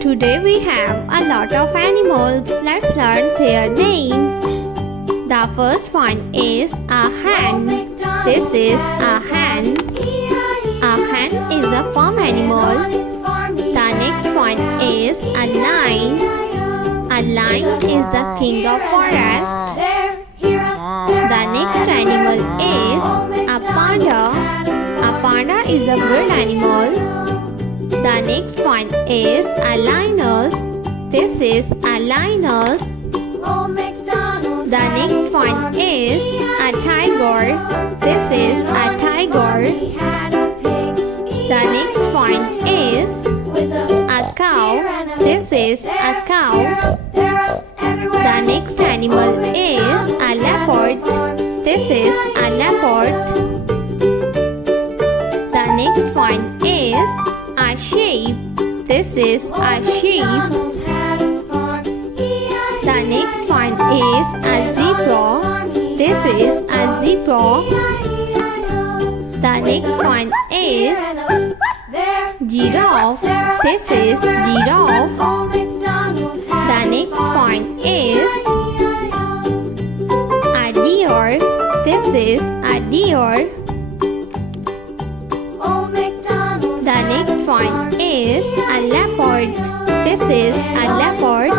Today we have a lot of animals. Let's learn their names. The first one is a hen. This is a hen. A hen is a farm animal. The next one is a lion. A lion is the king of forest. The next animal is a panda. A panda is a bird animal. The next one is a lioness. This is a lioness. The next one is a tiger. This is a tiger. The next one is a cow. This is a cow. The next animal is a leopard. This is a leopard. The next one is a sheep. This is a sheep. The next one is a zebra. This is a zebra. The next one is giraffe. This is giraffe. The next one is a deer. This is a deer. The next one is a leopard. This is a leopard.